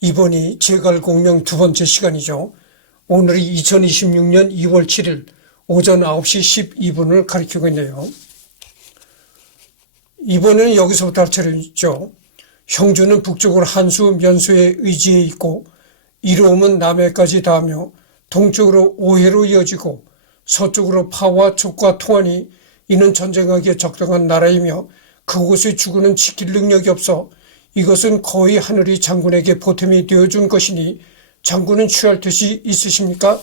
이번이 재갈공명 두 번째 시간이죠. 오늘이 2026년 2월 7일 오전 9시 12분을 가리키고 있네요. 이번에는 여기서부터 할 차례죠. 형주는 북쪽으로 한수 면수에 의지해 있고 이로움은 남해까지 닿으며 동쪽으로 오해로 이어지고 서쪽으로 파와 촉과 통하니 이는 전쟁하기에 적당한 나라이며 그곳의 주군은 지킬 능력이 없어 이것은 거의 하늘이 장군에게 보탬이 되어준 것이니 장군은 취할 뜻이 있으십니까?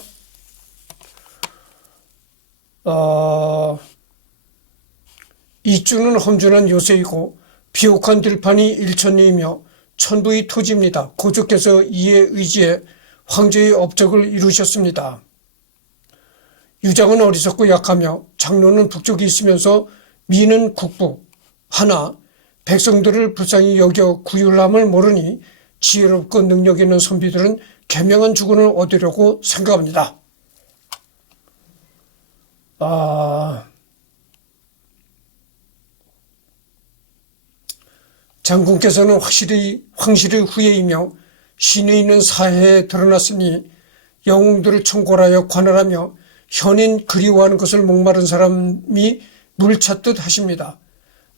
이주는 험준한 요새이고 비옥한 들판이 일천리이며 천부의 토지입니다. 고조께서 이에 의지해 황제의 업적을 이루셨습니다. 유장은 어리석고 약하며 장로는 북쪽에 있으면서 미는 국부 하나 백성들을 불쌍히 여겨 구휼함을 모르니 지혜롭고 능력 있는 선비들은 계명한 주군을 얻으려고 생각합니다. 장군께서는 황실의 후예이며 신의 있는 사회에 드러났으니 영웅들을 총괄하여 관할하며 현인 그리워하는 것을 목마른 사람이 물 찾듯 하십니다.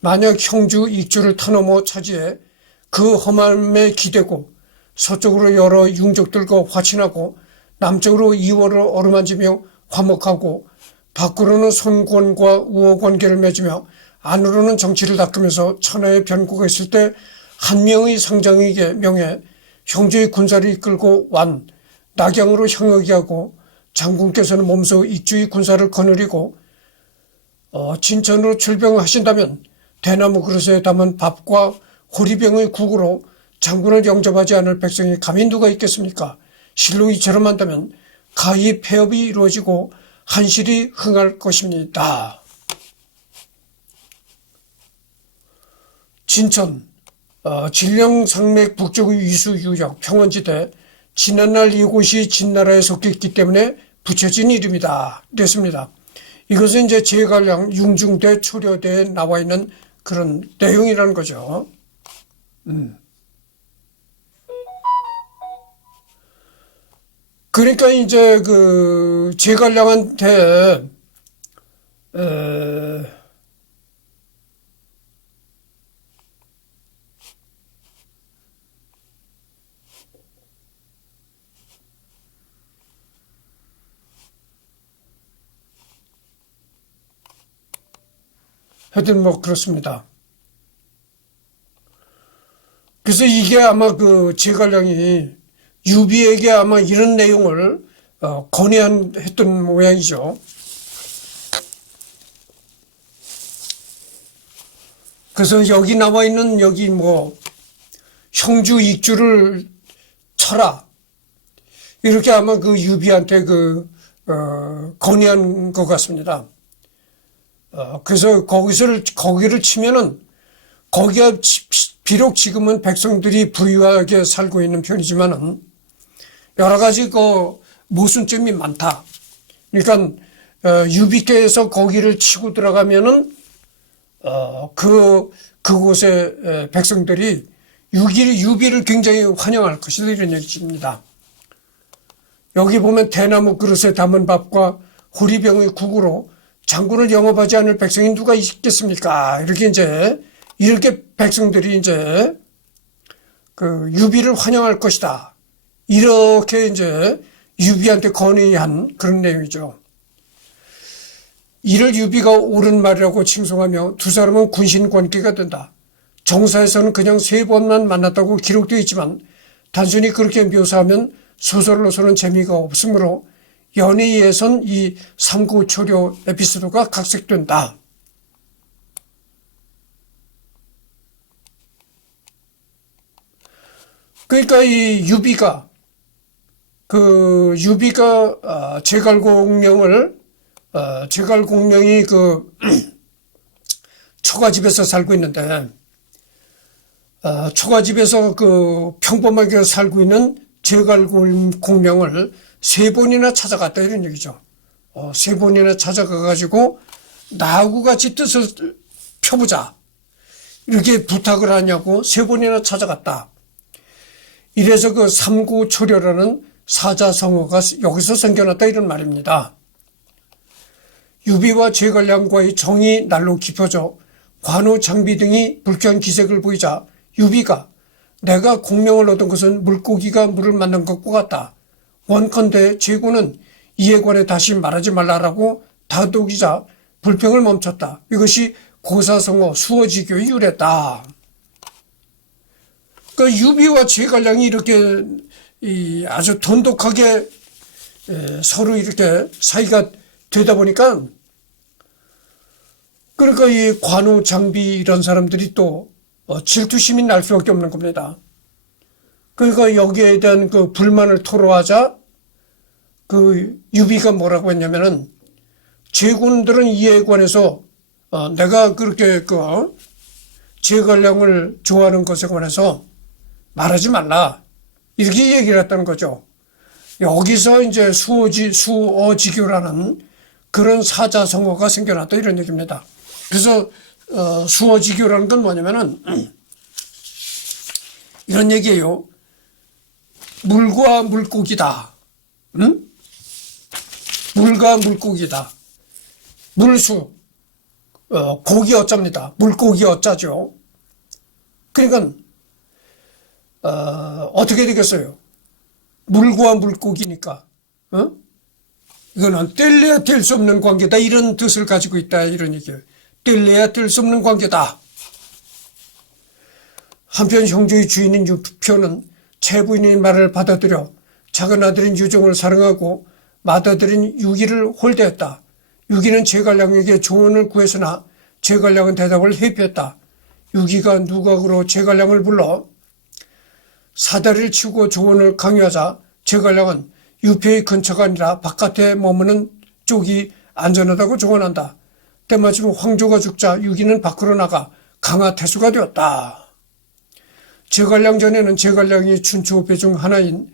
만약 형주 익주를 터넘어 차지해 그 험함에 기대고 서쪽으로 여러 융족들과 화친하고 남쪽으로 이월을 어루만지며 화목하고 밖으로는 손권과 우호관계를 맺으며 안으로는 정치를 닦으면서 천하의 변고가 있을 때 한 명의 상장에게 명해 형주의 군사를 이끌고 완 낙양으로 향하게 하고 장군께서는 몸소 익주의 군사를 거느리고 진천으로 출병하신다면 대나무 그릇에 담은 밥과 호리병의 국으로 장군을 영접하지 않을 백성이 감히 누가 있겠습니까? 실로 이처럼 한다면 가히 폐업이 이루어지고 한실이 흥할 것입니다. 진천, 진령산맥 북쪽의 위수유역 평원지대, 지난날 이곳이 진나라에 속했기 때문에 붙여진 이름이다. 그랬습니다. 이것은 이제 제갈량 융중대 초려대에 나와 있는 그런 내용이라는 거죠. 그러니까 이제 그 제갈량한테 하여튼 뭐 그렇습니다. 그래서 이게 아마 그 제갈량이 유비에게 아마 이런 내용을 건의했던 모양이죠. 그래서 여기 나와 있는 여기 뭐 형주 익주를 쳐라 이렇게 아마 그 유비한테 건의한 것 같습니다. 그래서 거기를 치면은 거기가 비록 지금은 백성들이 부유하게 살고 있는 편이지만은 여러 가지 모순점이 많다. 그러니까 유비께서 거기를 치고 들어가면은 그곳의 백성들이 유비를 굉장히 환영할 것이다 이런 얘기입니다. 여기 보면 대나무 그릇에 담은 밥과 호리병의 국으로 장군을 영업하지 않을 백성이 누가 있겠습니까? 이렇게 백성들이 이제 유비를 환영할 것이다. 이렇게 이제 유비한테 건의한 그런 내용이죠. 이를 유비가 옳은 말이라고 칭송하며 두 사람은 군신 관계가 된다. 정사에서는 그냥 3번만 만났다고 기록되어 있지만 단순히 그렇게 묘사하면 소설로서는 재미가 없으므로 연의에선 이 삼구초려 에피소드가 각색된다. 그러니까 이 유비가 제갈공명이 초가집에서 살고 있는데 초가집에서 평범하게 살고 있는 제갈공명을 3번이나 찾아갔다 이런 얘기죠. 3번이나 찾아가가지고 나하고 같이 뜻을 펴보자 이렇게 부탁을 하냐고 3번이나 찾아갔다. 이래서 그 삼구초려라는 사자성어가 여기서 생겨났다 이런 말입니다. 유비와 제갈량과의 정이 날로 깊어져 관우 장비 등이 불쾌한 기색을 보이자 유비가 내가 공명을 얻은 것은 물고기가 물을 만난 것과 같다. 원컨대 제군은 이에 관해 다시 말하지 말라라고 다독이자 불평을 멈췄다. 이것이 고사성어 수어지교의 유래다. 그러니까 유비와 제갈량이 이렇게 아주 돈독하게 서로 이렇게 사이가 되다 보니까 그러니까 이 관우 장비 이런 사람들이 또 질투심이 날 수밖에 없는 겁니다. 그러니까 여기에 대한 그 불만을 토로하자 그 유비가 뭐라고 했냐면은 제군들은 이에 관해서 내가 그렇게 그 제갈량을 좋아하는 것에 관해서 말하지 말라 이렇게 얘기를 했다는 거죠. 여기서 이제 수어지교라는 그런 사자성어가 생겨났다 이런 얘기입니다. 그래서 수어지교라는 건 뭐냐면은 이런 얘기예요. 물과 물고기다. 응? 물과 물고기다. 물수 고기 어짜입니다. 물고기 어짜죠. 그러니까 어떻게 되겠어요? 물과 물고기니까 이거는 뗄래야 뗄 수 없는 관계다 이런 뜻을 가지고 있다 이런 얘기예요. 뗄래야 뗄 수 없는 관계다. 한편 형조의 주인인 유표는 채부인의 말을 받아들여 작은 아들인 유종을 사랑하고 맏아들인 유기를 홀대했다. 유기는 제갈량에게 조언을 구했으나 제갈량은 대답을 회피했다. 유기가 누각으로 제갈량을 불러 사다리를 치우고 조언을 강요하자 제갈량은 유표의 근처가 아니라 바깥에 머무는 쪽이 안전하다고 조언한다. 때마침 황조가 죽자 유기는 밖으로 나가 강하태수가 되었다. 제갈량 전에는 제갈량이 춘추오패 중 하나인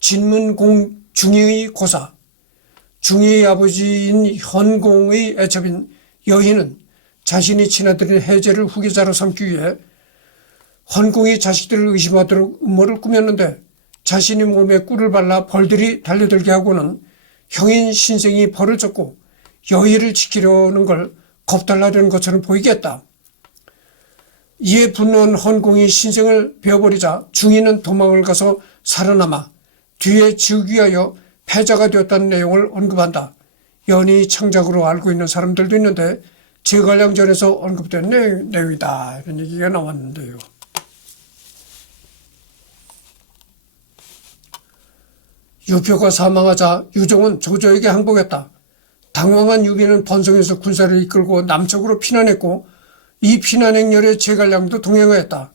진문공 중의의 고사, 중의의 아버지인 현공의 애첩인 여희는 자신이 친아들인 해제를 후계자로 삼기 위해 헌공이 자식들을 의심하도록 음모를 꾸몄는데 자신이 몸에 꿀을 발라 벌들이 달려들게 하고는 형인 신생이 벌을 쫓고 여의를 지키려는 걸 겁달라는 것처럼 보이게 했다. 이에 분노한 헌공이 신생을 베어버리자 중의는 도망을 가서 살아남아 뒤에 즉위하여 패자가 되었다는 내용을 언급한다. 연이 창작으로 알고 있는 사람들도 있는데 제갈량전에서 언급된 내용이다. 이런 얘기가 나왔는데요. 유표가 사망하자 유종은 조조에게 항복했다. 당황한 유비는 번성에서 군사를 이끌고 남쪽으로 피난했고 이 피난 행렬에 제갈량도 동행하였다.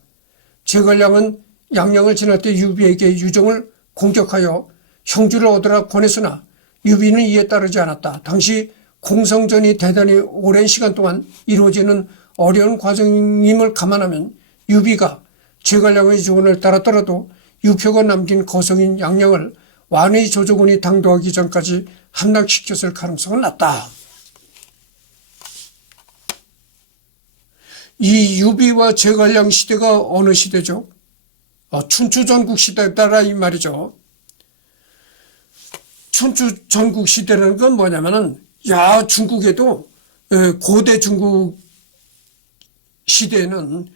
제갈량은 양양을 지날 때 유비에게 유종을 공격하여 형주를 얻으라 권했으나 유비는 이에 따르지 않았다. 당시 공성전이 대단히 오랜 시간 동안 이루어지는 어려운 과정임을 감안하면 유비가 제갈량의 조언을 따랐더라도 유표가 남긴 거성인 양양을 완의 조조군이 당도하기 전까지 함락시켰을 가능성은 낮다. 이 유비와 제갈량 시대가 어느 시대죠? 춘추전국 시대다라 이 말이죠. 춘추전국 시대라는 건 뭐냐면은 중국에도 고대 중국 시대는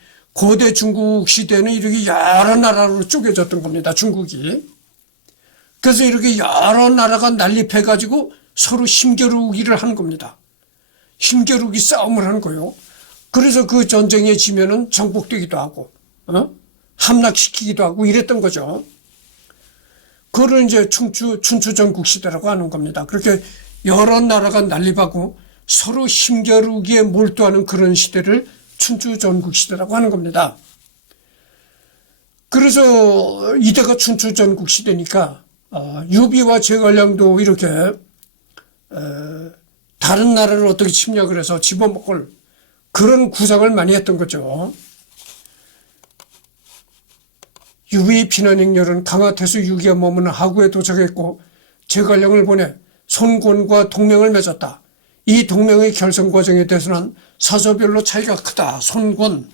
이렇게 여러 나라로 쪼개졌던 겁니다. 중국이. 그래서 이렇게 여러 나라가 난립해가지고 서로 힘겨루기를 한 겁니다. 힘겨루기 싸움을 한 거요. 그래서 그 전쟁에 지면은 정복되기도 하고, 함락시키기도 하고 이랬던 거죠. 그걸 이제 춘추전국 시대라고 하는 겁니다. 그렇게 여러 나라가 난립하고 서로 힘겨루기에 몰두하는 그런 시대를 춘추전국 시대라고 하는 겁니다. 그래서 이때가 춘추전국 시대니까 유비와 제갈량도 이렇게 다른 나라를 어떻게 침략을 해서 집어먹을 그런 구상을 많이 했던 거죠. 유비의 피난 행렬은 강하태수 유기가 머무는 하구에 도착했고 제갈량을 보내 손권과 동맹을 맺었다. 이 동맹의 결성 과정에 대해서는 사서별로 차이가 크다. 손권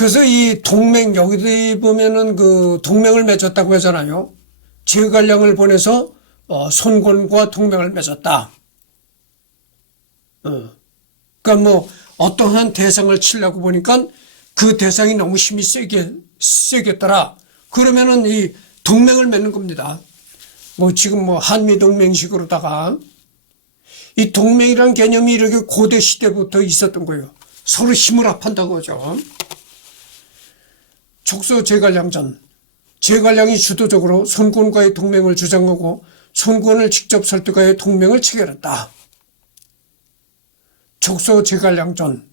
그래서 이 동맹, 여기 보면은 그 동맹을 맺었다고 하잖아요. 제갈량을 보내서 손권과 동맹을 맺었다. 그러니까 뭐 어떠한 대상을 치려고 보니까 그 대상이 너무 힘이 세겠더라. 그러면은 이 동맹을 맺는 겁니다. 뭐 지금 뭐 한미동맹식으로다가 이 동맹이라는 개념이 이렇게 고대 시대부터 있었던 거예요. 서로 힘을 합한다고 하죠. 촉소 제갈량전. 제갈량이 주도적으로 손권과의 동맹을 주장하고 손권을 직접 설득하여 동맹을 체결했다. 촉소 제갈량전.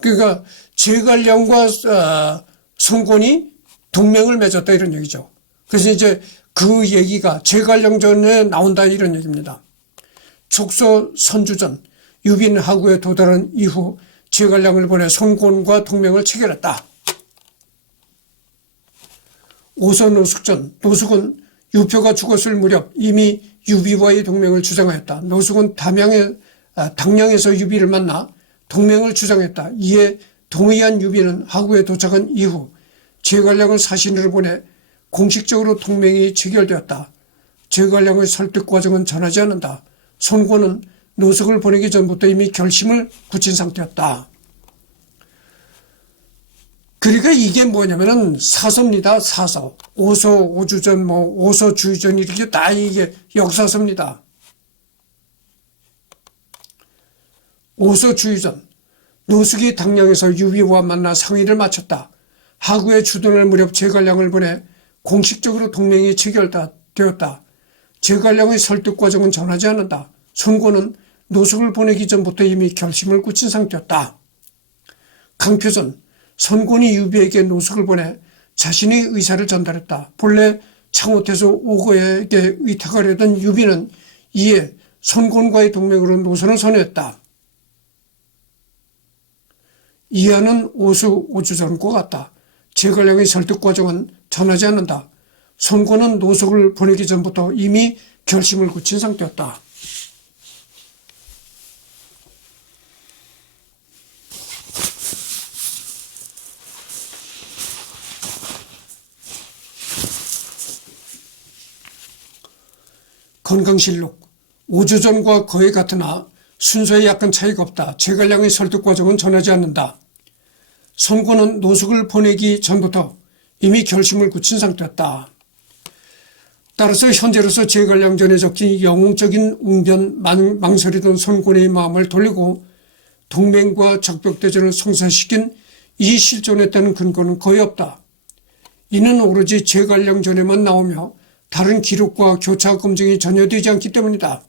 그러니까 제갈량과 손권이 동맹을 맺었다 이런 얘기죠. 그래서 이제 그 얘기가 제갈량전에 나온다 이런 얘기입니다. 촉소 선주전. 유빈하구에 도달한 이후 제갈량을 보내 손권과 동맹을 체결했다. 오서노숙전. 노숙은 유표가 죽었을 무렵 이미 유비와의 동맹을 주장하였다. 노숙은 당량에서 유비를 만나 동맹을 주장했다. 이에 동의한 유비는 하구에 도착한 이후 제갈량을 사신으로 보내 공식적으로 동맹이 체결되었다. 제갈량의 설득 과정은 전하지 않는다. 손권은 노숙을 보내기 전부터 이미 결심을 굳힌 상태였다. 그러니까 이게 뭐냐면은 사서입니다. 사서. 오서, 오주전, 뭐 오서, 주의전 이렇게 다 이게 역사서입니다. 오서, 주의전. 노숙이 당량에서 유비와 만나 상의를 마쳤다. 하구의 주둔할 무렵 제갈량을 보내 공식적으로 동맹이 체결되었다. 제갈량의 설득 과정은 전하지 않는다. 손권은 노숙을 보내기 전부터 이미 결심을 굳힌 상태였다. 강표전. 손권이 유비에게 노숙을 보내 자신의 의사를 전달했다. 본래 창호태수 오거에게 의탁하려던 유비는 이에 손권과의 동맹으로 노선을 선회했다. 이하는 오수 오주전과 같다. 제갈량의 설득 과정은 전하지 않는다. 손권은 노숙을 보내기 전부터 이미 결심을 굳힌 상태였다. 건강실록. 오주전과 거의 같으나 순서에 약간 차이가 없다. 제갈량의 설득 과정은 전하지 않는다. 손권은 노숙을 보내기 전부터 이미 결심을 굳힌 상태였다. 따라서 현재로서 제갈량전에 적힌 영웅적인 웅변 망설이던 손권의 마음을 돌리고 동맹과 적벽대전을 성사시킨 이 실존했다는 근거는 거의 없다. 이는 오로지 제갈량전에만 나오며 다른 기록과 교차 검증이 전혀 되지 않기 때문이다.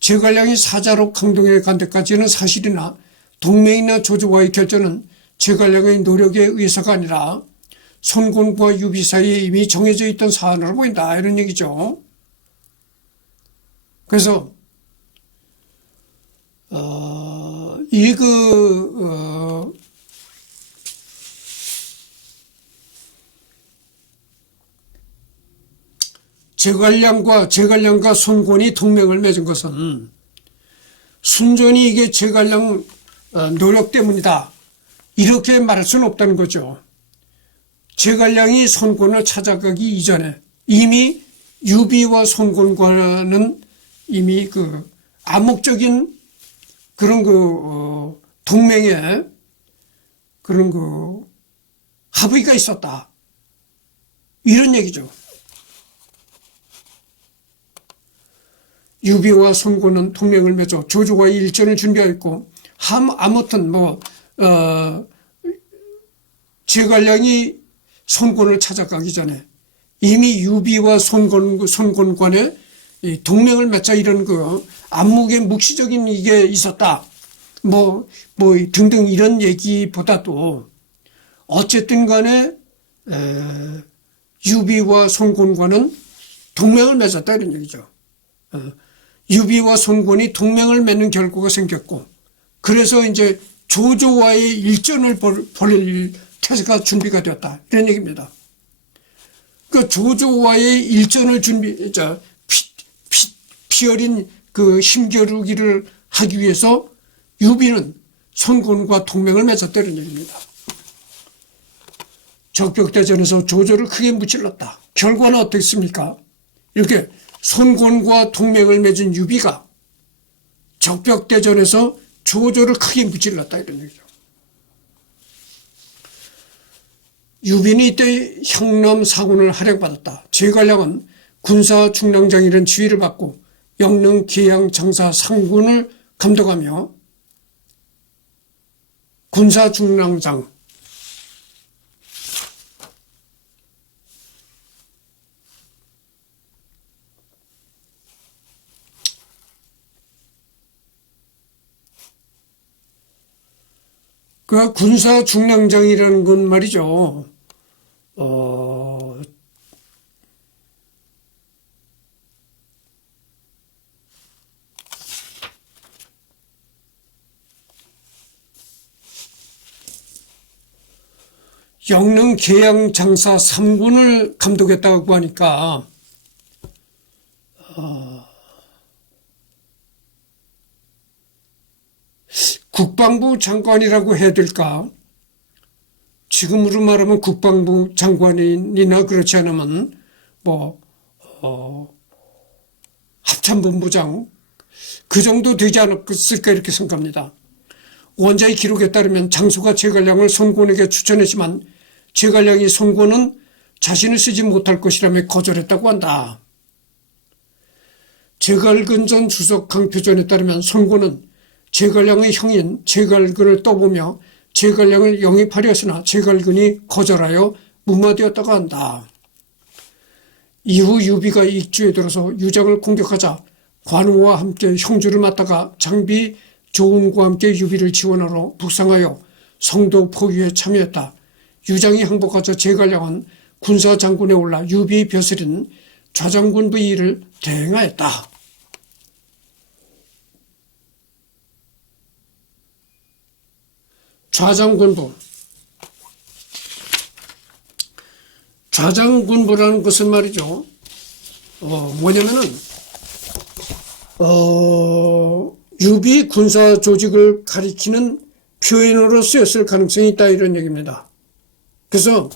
제갈량이 사자로 강동에 간 데까지는 사실이나 동맹이나 조조와의 결전은 제갈량의 노력에 의해서가 아니라 손권과 유비 사이에 이미 정해져 있던 사안으로 보인다 이런 얘기죠. 그래서 제갈량과 손권이 동맹을 맺은 것은 순전히 이게 제갈량 노력 때문이다. 이렇게 말할 수는 없다는 거죠. 제갈량이 손권을 찾아가기 이전에 이미 유비와 손권과는 이미 그 암묵적인 그런 동맹에 그런 합의가 있었다. 이런 얘기죠. 유비와 손권은 동맹을 맺어 조조와의 일전을 준비하였고 아무튼 제갈량이 손권을 찾아가기 전에 이미 유비와 손권 간에 동맹을 맺자 이런 암묵의 묵시적인 이게 있었다. 등등 이런 얘기보다도 어쨌든 간에 유비와 손권과는 동맹을 맺었다 이런 얘기죠. 유비와 손권이 동맹을 맺는 결과가 생겼고 그래서 이제 조조와의 일전을 벌일 태세가 준비가 되었다 이런 얘기입니다. 그 조조와의 일전을 피 어린 그 힘겨루기를 하기 위해서 유비는 손권과 동맹을 맺었다는 얘기입니다. 적벽대전에서 조조를 크게 무찔렀다. 결과는 어떻습니까? 이렇게 손권과 동맹을 맺은 유비가 적벽대전에서 조조를 크게 무찔렀다 이런 얘기죠. 유비는 이때 형남 사군을 할애받았다. 제갈량은 군사 중랑장이라는 지위를 받고 영릉 계양 장사 상군을 감독하며 군사 중랑장 그 군사 중랑장이라는 건 말이죠. 영릉 계양 장사 3군을 감독했다고 하니까 국방부 장관이라고 해야 될까? 지금으로 말하면 국방부 장관이나 그렇지 않으면 합참본부장 그 정도 되지 않았을까 이렇게 생각합니다. 원자의 기록에 따르면 장소가 제갈량을 손권에게 추천했지만 제갈량이 손권은 자신을 쓰지 못할 것이라며 거절했다고 한다. 제갈근전 주석 강표전에 따르면 손권은 제갈량의 형인 제갈근을 떠보며 제갈량을 영입하려 했으나 제갈근이 거절하여 무마되었다고 한다. 이후 유비가 익주에 들어서 유장을 공격하자 관우와 함께 형주를 맡다가 장비 조운과 함께 유비를 지원하러 북상하여 성도 포위에 참여했다. 유장이 항복하자 제갈량은 군사장군에 올라 유비 벼슬인 좌장군부의 일을 대행하였다. 좌장군부라는 것은 말이죠. 뭐냐면은 유비 군사 조직을 가리키는 표현으로 쓰였을 가능성이 있다 이런 얘기입니다. 그래서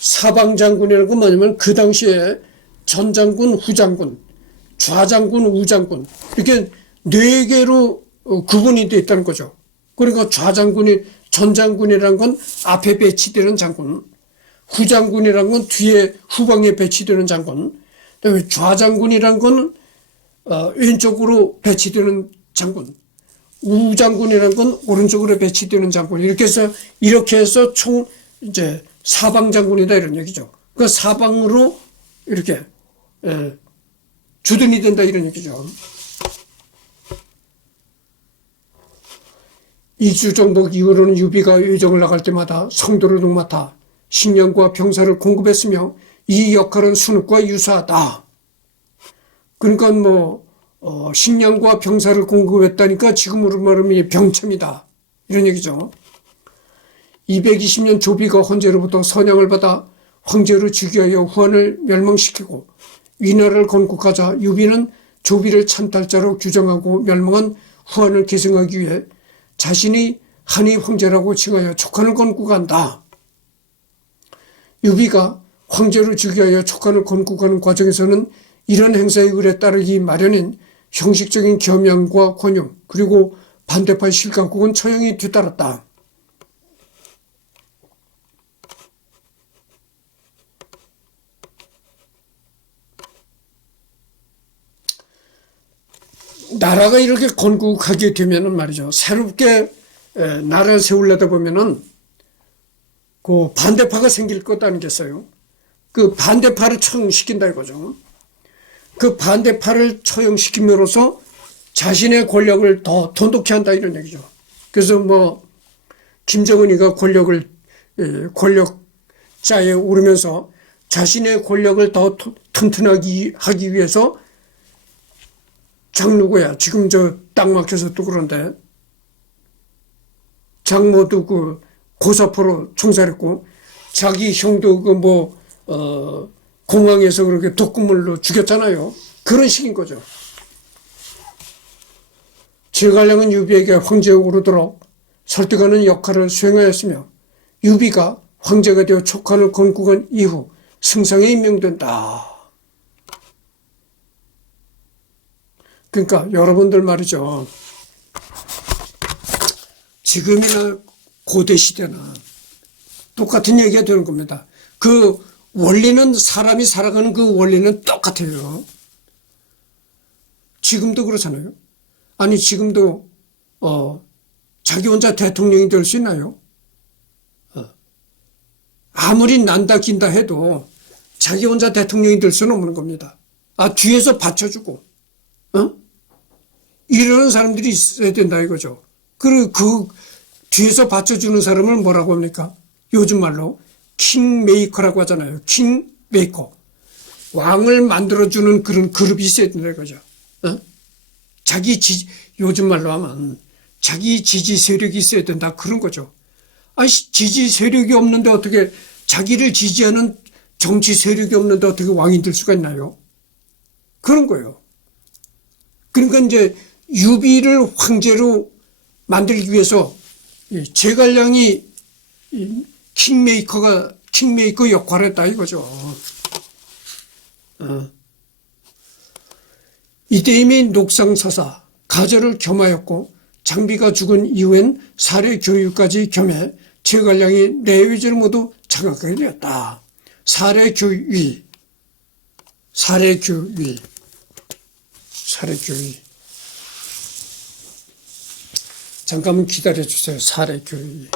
사방장군이라고 뭐냐면 그 당시에 전장군, 후장군, 좌장군, 우장군 이렇게 4개로 구분이 되어 있다는 거죠. 그러니까 전장군이라는 건 앞에 배치되는 장군, 후장군이라는 건 뒤에 후방에 배치되는 장군, 그다음에 좌장군이라는 건 왼쪽으로 배치되는 장군, 우장군이라는 건 오른쪽으로 배치되는 장군. 이렇게 해서 총 이제 사방장군이다 이런 얘기죠. 그 사방으로 이렇게 주둔이 된다 이런 얘기죠. 익주 정복 이후로는 유비가 외정을 나갈 때마다 성도를 동맡아 식량과 병사를 공급했으며 이 역할은 순흑과 유사하다. 그러니까 식량과 병사를 공급했다니까 지금으로 말하면 병참이다 이런 얘기죠. 220년 조비가 헌제로부터 선양을 받아 황제로 즉위하여 후한을 멸망시키고 위나라를 건국하자 유비는 조비를 찬탈자로 규정하고 멸망한 후한을 계승하기 위해 자신이 한이 황제라고 칭하여 촉한을 건국한다. 유비가 황제로 즉위하여 촉한을 건국하는 과정에서는 이런 행사의 의례에 따르기 마련인 형식적인 겸양과 권용 그리고 반대파의 실가국은 처형이 뒤따랐다. 나라가 이렇게 건국하게 되면은 말이죠. 새롭게 나라를 세우려다 보면은 그 반대파가 생길 것 아니겠어요? 그 반대파를 처형시킨다 이거죠. 그 반대파를 처형시킴으로써 자신의 권력을 더 돈독히 한다 이런 얘기죠. 그래서 김정은이가 권력자에 오르면서 자신의 권력을 더 튼튼하게 하기 위해서 장누구야. 지금 딱 막혀서 또 그런데 장모도 고사포로 총살했고 자기 형도 공항에서 그렇게 독극물로 죽였잖아요. 그런 식인 거죠. 제갈량은 유비에게 황제에 오르도록 설득하는 역할을 수행하였으며 유비가 황제가 되어 촉한을 건국한 이후 승상에 임명된다. 그러니까 여러분들 말이죠. 지금이나 고대 시대나 똑같은 얘기가 되는 겁니다. 그 원리는 사람이 살아가는 그 원리는 똑같아요. 지금도 그렇잖아요. 아니 지금도 자기 혼자 대통령이 될 수 있나요? 아무리 난다 긴다 해도 자기 혼자 대통령이 될 수는 없는 겁니다. 뒤에서 받쳐주고 이러는 사람들이 있어야 된다 이거죠. 그리고 그 뒤에서 받쳐주는 사람을 뭐라고 합니까? 요즘 말로 킹메이커라고 하잖아요. 킹메이커. 왕을 만들어주는 그런 그룹이 있어야 된다 이거죠. 요즘 말로 하면 자기 지지 세력이 있어야 된다 그런 거죠. 지지 세력이 없는데 어떻게 자기를 지지하는 정치 세력이 없는데 어떻게 왕이 될 수가 있나요? 그런 거예요. 그러니까 이제 유비를 황제로 만들기 위해서 제갈량이 킹메이커 역할을 했다 이거죠. 이때이미 녹상사사 가절을 겸하였고 장비가 죽은 이후엔 사례 교유까지 겸해 제갈량이 내외지를 모두 장악하게 되었다. 사례 교위. 잠깐만 기다려주세요. 사례 교위.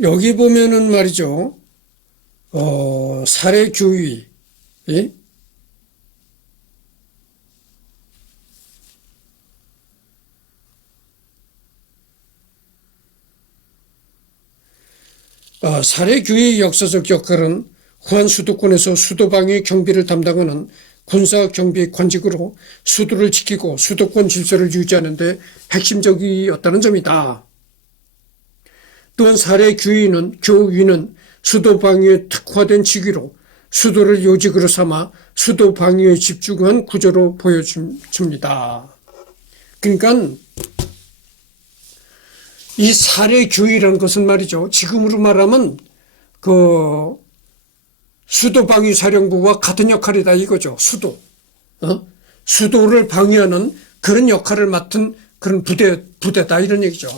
여기 보면은 말이죠. 사례 교위. 예? 사례 교위의 역사적 역할은 후한 수도권에서 수도방위 경비를 담당하는 군사 경비 관직으로 수도를 지키고 수도권 질서를 유지하는 데 핵심적이었다는 점이다. 또한 사례 교위는 수도 방위에 특화된 직위로 수도를 요직으로 삼아 수도 방위에 집중한 구조로 보여줍니다. 그러니까 이 사례 교위라는 것은 말이죠. 지금으로 말하면 그 수도 방위 사령부와 같은 역할이다 이거죠. 수도를 방위하는 그런 역할을 맡은 그런 부대다 이런 얘기죠.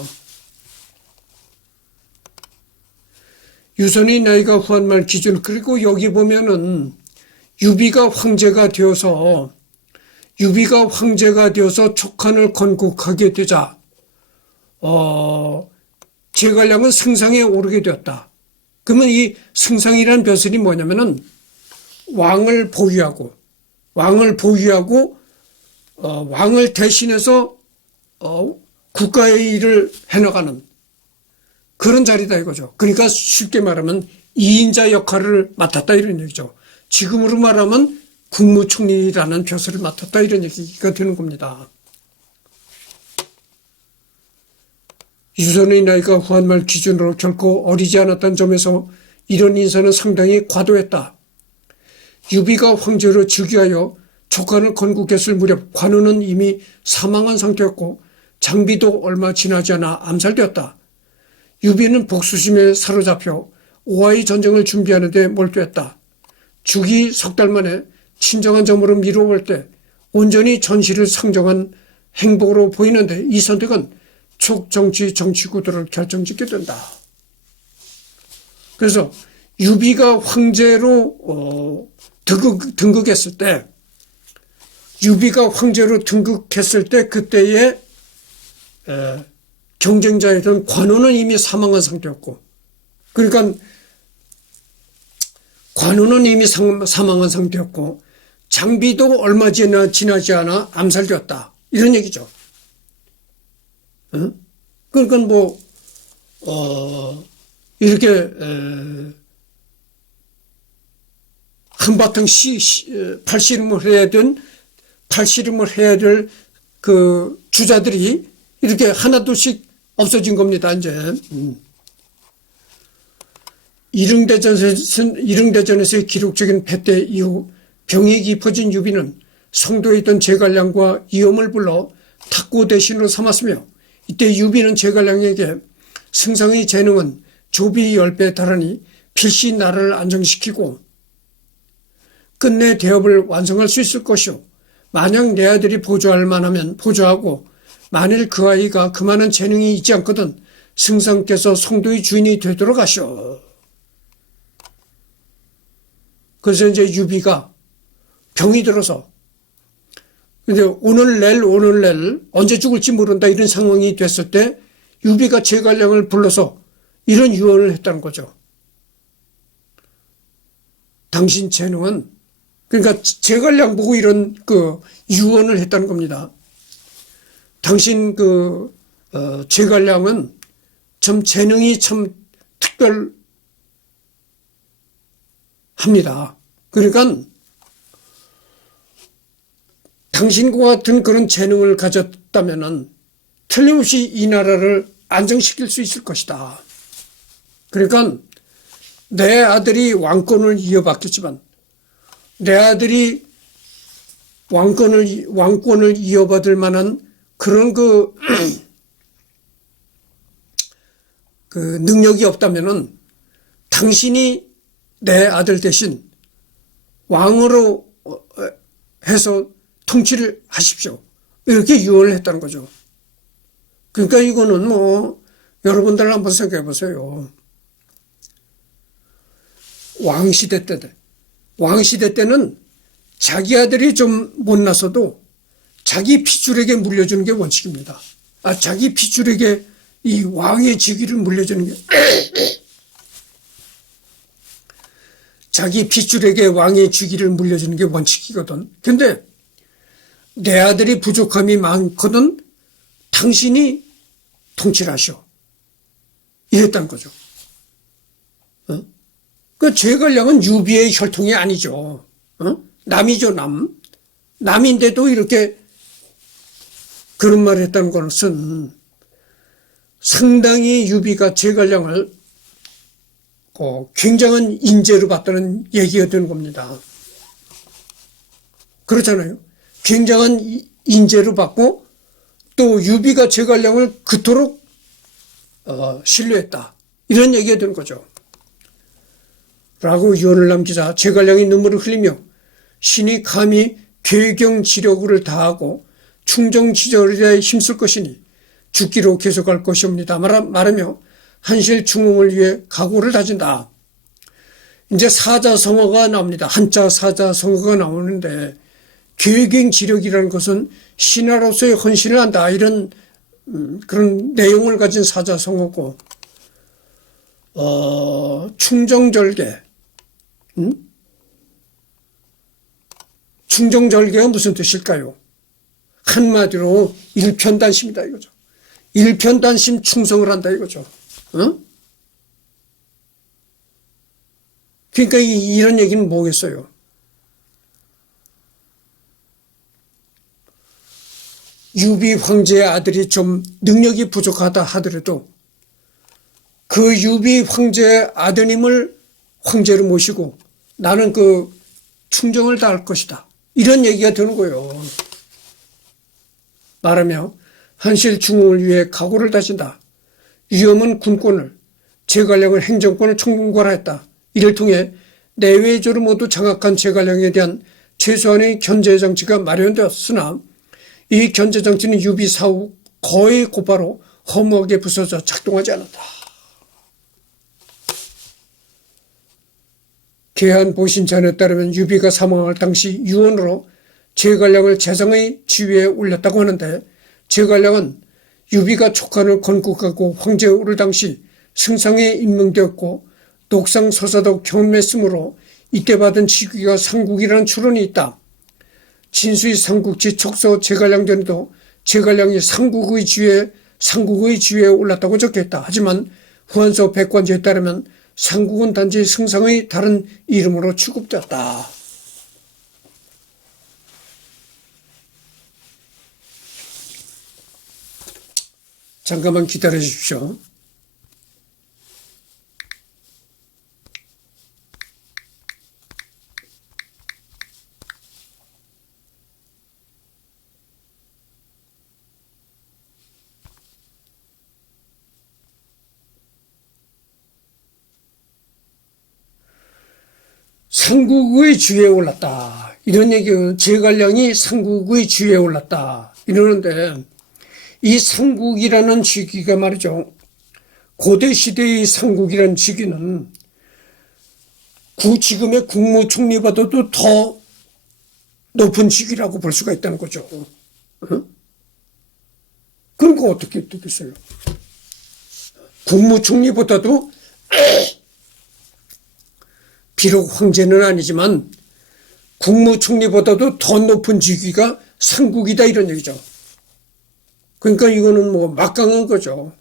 유선의 나이가 후한 말 기준. 그리고 여기 보면은 유비가 황제가 되어서 촉한을 건국하게 되자 제갈량은 승상에 오르게 되었다. 그러면 이 승상이라는 벼슬이 뭐냐면은 왕을 보유하고 왕을 대신해서 국가의 일을 해나가는 그런 자리다 이거죠. 그러니까 쉽게 말하면 2인자 역할을 맡았다 이런 얘기죠. 지금으로 말하면 국무총리라는 벼슬을 맡았다 이런 얘기가 되는 겁니다. 유선의 나이가 후한 말 기준으로 결코 어리지 않았다는 점에서 이런 인사는 상당히 과도했다. 유비가 황제로 즉위하여 촉한을 건국했을 무렵 관우는 이미 사망한 상태였고 장비도 얼마 지나지 않아 암살되었다. 유비는 복수심에 사로잡혀 오하의 전쟁을 준비하는 데 몰두했다. 죽이 석 달 만에 친정한 점으로 미뤄올 때 온전히 전시를 상정한 행복으로 보이는데 이 선택은 촉정치 정치구도를 결정짓게 된다. 그래서 유비가 황제로 등극했을 때 그때의 경쟁자였던 관우는 이미 사망한 상태였고, 그러니까 관우는 이미 사망한 상태였고 장비도 얼마 지나지 않아 암살되었다. 이런 얘기죠. 그러니까 이렇게 한바탕 팔씨름을 해야 될 그 주자들이 이렇게 하나둘씩 없어진 겁니다, 이제. 이릉대전에서의 기록적인 패퇴 이후 병이 깊어진 유비는 성도에 있던 제갈량과 이엄을 불러 탁구 대신으로 삼았으며, 이때 유비는 제갈량에게 승상의 재능은 조비 10배에 달하니 필시 나라를 안정시키고 끝내 대업을 완성할 수 있을 것이오. 만약 내 아들이 보조할 만하면 보조하고 만일 그 아이가 그만한 재능이 있지 않거든 승상께서 성도의 주인이 되도록 하시오. 그래서 이제 유비가 병이 들어서 근데 오늘 내일 언제 죽을지 모른다 이런 상황이 됐을 때 유비가 제갈량을 불러서 이런 유언을 했다는 거죠. 당신 재능은 그러니까 제갈량 보고 이런 그 유언을 했다는 겁니다. 당신 제갈량은 참 재능이 참 특별합니다. 그러니까 당신과 같은 그런 재능을 가졌다면은 틀림없이 이 나라를 안정시킬 수 있을 것이다. 그러니까 내 아들이 왕권을 이어받겠지만 내 아들이 왕권을 이어받을 만한 그런 그 능력이 없다면은 당신이 내 아들 대신 왕으로 해서 통치를 하십시오. 이렇게 유언을 했다는 거죠. 그러니까 이거는 여러분들 한번 생각해 보세요. 왕시대 때는 자기 아들이 좀 못나서도 자기 핏줄에게 물려주는 게 원칙입니다. 자기 핏줄에게 이 왕의 직위를 물려주는 게 자기 핏줄에게 왕의 직위를 물려주는 게 원칙이거든. 근데 내 아들이 부족함이 많거든 당신이 통치를 하시오. 이랬다는 거죠. 그 제갈량은 유비의 혈통이 아니죠. 남이죠, 남. 남인데도 이렇게 그런 말을 했다는 것은 상당히 유비가 제갈량을 굉장한 인재로 봤다는 얘기가 되는 겁니다. 그렇잖아요. 굉장한 인재로 봤고 또 유비가 제갈량을 그토록 신뢰했다. 이런 얘기가 되는 거죠. 라고 유언을 남기자 제갈량이 눈물을 흘리며 신이 감히 괴경지력을 다하고 충정지절에 힘쓸 것이니 죽기로 계속할 것이옵니다. 말하며 한실 중흥을 위해 각오를 다진다. 이제 사자성어가 나옵니다. 한자 사자성어가 나오는데 괴경지력이라는 것은 신하로서의 헌신을 한다. 이런 그런 내용을 가진 사자성어고 충정절개 충정절개가 무슨 뜻일까요? 한마디로 일편단심이다 이거죠. 일편단심 충성을 한다 이거죠. 그러니까 이런 얘기는 뭐겠어요? 유비 황제의 아들이 좀 능력이 부족하다 하더라도 그 유비 황제의 아드님을 황제로 모시고 나는 그 충정을 다할 것이다. 이런 얘기가 되는 거예요. 말하며 한실 중흥을 위해 각오를 다진다. 위엄은 군권을, 제갈량을 행정권을 총괄하였다. 이를 통해 내외조로 모두 장악한 제갈량에 대한 최소한의 견제장치가 마련되었으나 이 견제장치는 유비 사후 거의 곧바로 허무하게 부서져 작동하지 않았다. 계한보신찬에 따르면 유비가 사망할 당시 유언으로 제갈량을 재상의 지위에 올렸다고 하는데 제갈량은 유비가 촉한을 건국하고 황제에 오를 당시 승상에 임명되었고 녹상 서사도 경험했으므로 이때 받은 직위가 상국이라는 추론이 있다. 진수의 삼국지 척서 제갈량전에도 제갈량이 상국의 지위에 올랐다고 적혀있다. 하지만 후한서 백관지에 따르면 상국은 단지 승상의 다른 이름으로 취급되었다. 잠깐만 기다려 주십시오. 상국의 지위에 올랐다. 이런 얘기는 제갈량이 상국의 지위에 올랐다. 이러는데 이 상국이라는 직위가 말이죠. 고대 시대의 상국이라는 직위는 지금의 국무총리보다도 더 높은 직위라고 볼 수가 있다는 거죠. 그런 거 어떻게 되겠어요? 국무총리보다도 비록 황제는 아니지만 국무총리보다도 더 높은 직위가 상국이다 이런 얘기죠. 그러니까 이거는 뭐 막강한 거죠.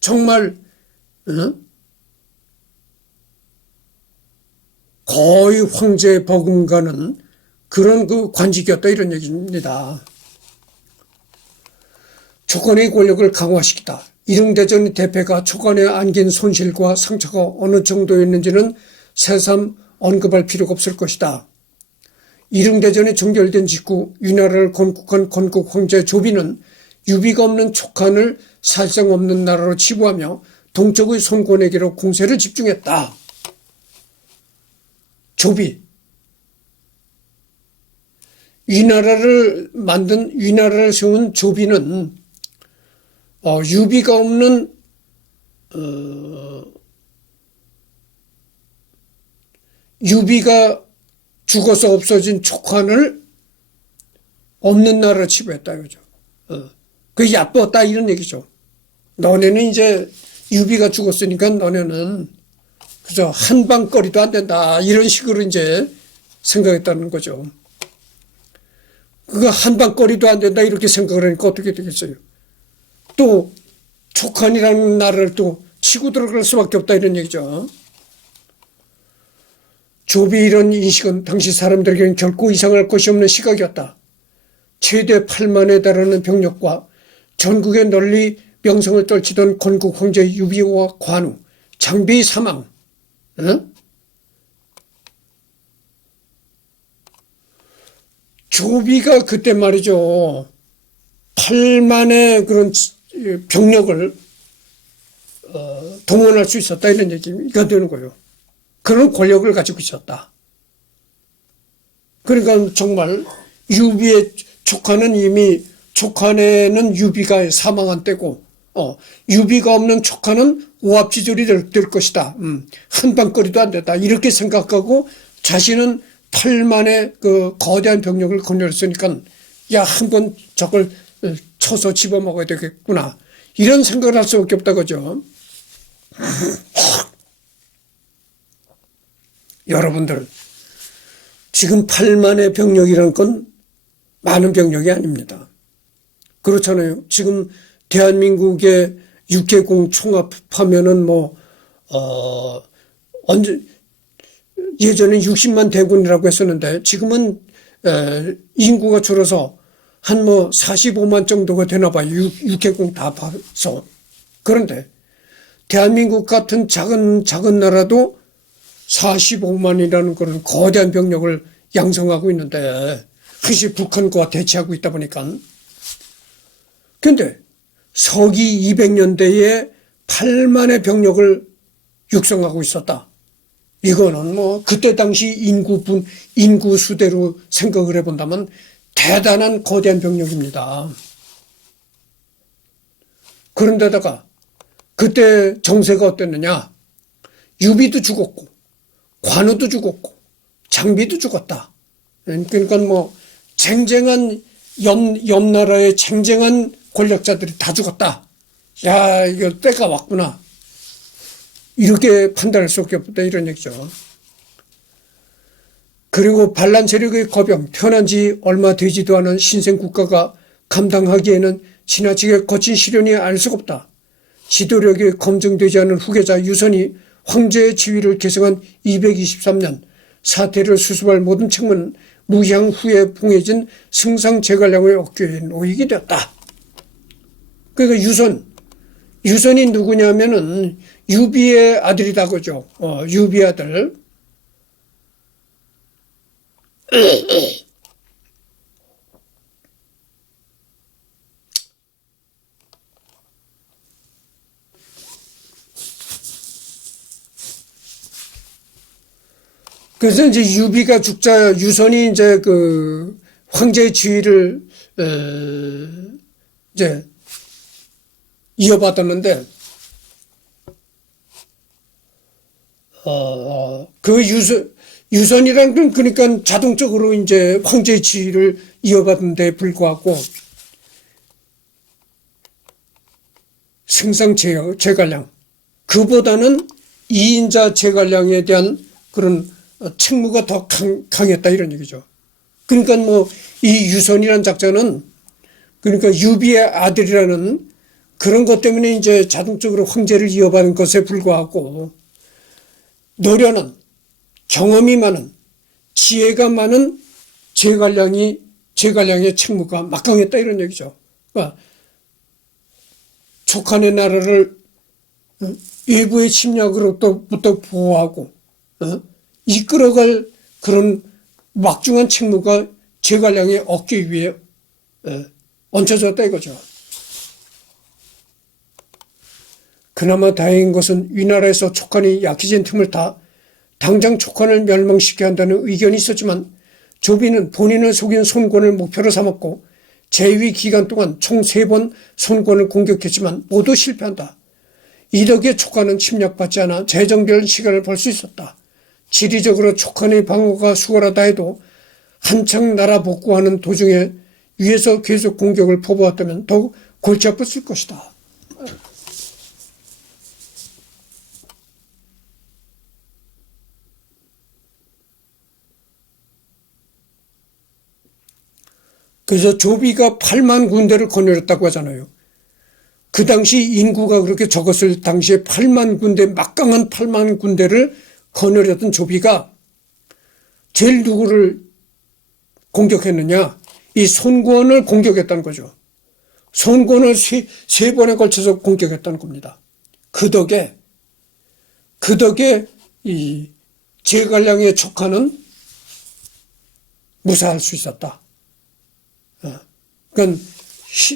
정말 거의 황제 버금가는 그런 그 관직이었다 이런 얘기입니다. 초건의 권력을 강화시키다. 이릉대전 대패가 초건에 안긴 손실과 상처가 어느 정도였는지는 새삼 언급할 필요가 없을 것이다. 이릉대전이 종결된 직후 위나라를 건국한 건국 황제 조비는 유비가 없는 촉한을 살상 없는 나라로 치부하며 동쪽의 손권에게로 공세를 집중했다. 조비. 위나라를 세운 조비는 유비가 없는 유비가 죽어서 없어진 촉한을 없는 나라로 치부했다 이거죠. 그게 얕봤다 이런 얘기죠. 너네는 이제 유비가 죽었으니까 너네는 그저 한방거리도 안 된다 이런 식으로 이제 생각했다는 거죠. 그거 한방거리도 안 된다 이렇게 생각을 하니까 어떻게 되겠어요. 또 촉한이라는 나라를 또 치고 들어갈 수밖에 없다 이런 얘기죠. 조비 이런 인식은 당시 사람들에게는 결코 이상할 것이 없는 시각이었다. 최대 8만에 달하는 병력과 전국에 널리 명성을 떨치던 건국 황제 유비와 관우, 장비 사망, 조비가 그때 말이죠. 8만의 그런 병력을 동원할 수 있었다 이런 얘기가 되는 거예요. 그런 권력을 가지고 있었다. 그러니까 정말 유비의 촉한은 이미 촉한에는 유비가 사망한 때고 유비가 없는 촉한은 오합지졸이 될 것이다. 한방거리도 안 된다. 이렇게 생각하고 자신은 8만의 그 거대한 병력을 건설했으니까 야, 한번 저걸 쳐서 집어먹어야 되겠구나. 이런 생각을 할 수밖에 없다 그죠. 여러분들 지금 8만의 병력이라는 건 많은 병력이 아닙니다. 그렇잖아요. 지금 대한민국의 육해공 총합하면은 예전에 60만 대군이라고 했었는데 지금은 인구가 줄어서 한 45만 정도가 되나 봐요. 육해공 다 봐서. 그런데 대한민국 같은 작은 나라도 45만이라는 그런 거대한 병력을 양성하고 있는데 항시 북한과 대치하고 있다 보니까. 그런데 서기 200년대에 8만의 병력을 육성하고 있었다. 이거는 그때 당시 인구 수대로 생각을 해본다면 대단한 거대한 병력입니다. 그런데다가 그때 정세가 어땠느냐? 유비도 죽었고 관우도 죽었고 장비도 죽었다. 그러니까 쟁쟁한 옆 나라의 쟁쟁한 권력자들이 다 죽었다. 야, 이거 때가 왔구나. 이렇게 판단할 수밖에 없다 이런 얘기죠. 그리고 반란 세력의 거병, 태어난 지 얼마 되지도 않은 신생 국가가 감당하기에는 지나치게 거친 시련이 아닐 수가 없다. 지도력이 검증되지 않은 후계자 유선이 황제의 지위를 계승한 223년 사태를 수습할 모든 책무는 무향 후에 봉해진 승상제갈량의 어깨에 놓이게 되었다. 그러니까 유선이 누구냐면은 유비의 아들이다 그죠. 유비 아들. 그래서 이제 유비가 죽자 유선이 이제 그 황제의 지위를 이제 이어받았는데 그 유선이란 건 그러니까 자동적으로 이제 황제의 지위를 이어받은 데 불구하고 승상 제갈량 그보다는 이인자 제갈량에 대한 그런 책무가 더 강했다 이런 얘기죠. 그러니까 뭐 이 유선이라는 작자는 그러니까 유비의 아들이라는 그런 것 때문에 이제 자동적으로 황제를 이어받은 것에 불구하고 노련한 경험이 많은 지혜가 많은 제갈량의 책무가 막강했다 이런 얘기죠. 그러니까 촉한의 나라를 외부의 침략으로부터 보호하고 이끌어갈 그런 막중한 책무가 제갈량의 어깨 위에 얹혀졌다 이거죠. 그나마 다행인 것은 위나라에서 촉한이 약해진 틈을 타 당장 촉한을 멸망시켜야 한다는 의견이 있었지만 조비는 본인을 속인 손권을 목표로 삼았고 재위 기간 동안 총 3번 손권을 공격했지만 모두 실패한다. 이 덕에 촉한은 침략받지 않아 재정비할 시간을 벌 수 있었다. 지리적으로 촉한의 방어가 수월하다 해도 한창 나라 복구하는 도중에 위에서 계속 공격을 퍼부었다면 더욱 골치 아팠을 것이다. 그래서 조비가 8만 군대를 거느렸다고 하잖아요. 그 당시 인구가 그렇게 적었을 당시에 8만 군대, 막강한 8만 군대를 거느렸던 조비가 제일 누구를 공격했느냐? 이 손권을 공격했다는 거죠. 손권을 세 번에 걸쳐서 공격했다는 겁니다. 그 덕에 이 제갈량의 촉한은 무사할 수 있었다. 그러니까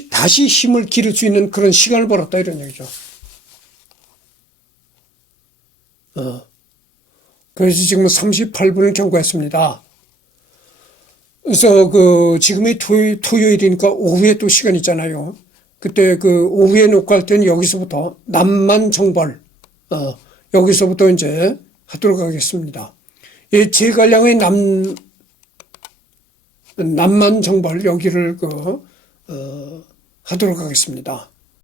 다시 힘을 기를 수 있는 그런 시간을 벌었다 이런 얘기죠. 그래서 지금 38분을 경과했습니다. 그래서 지금이 토요일이니까 오후에 또 시간 있잖아요. 그때 오후에 녹화할 때는 여기서부터 남만정벌, 여기서부터 이제 하도록 하겠습니다. 이 제갈량의 남만정벌 여기를 하도록 하겠습니다.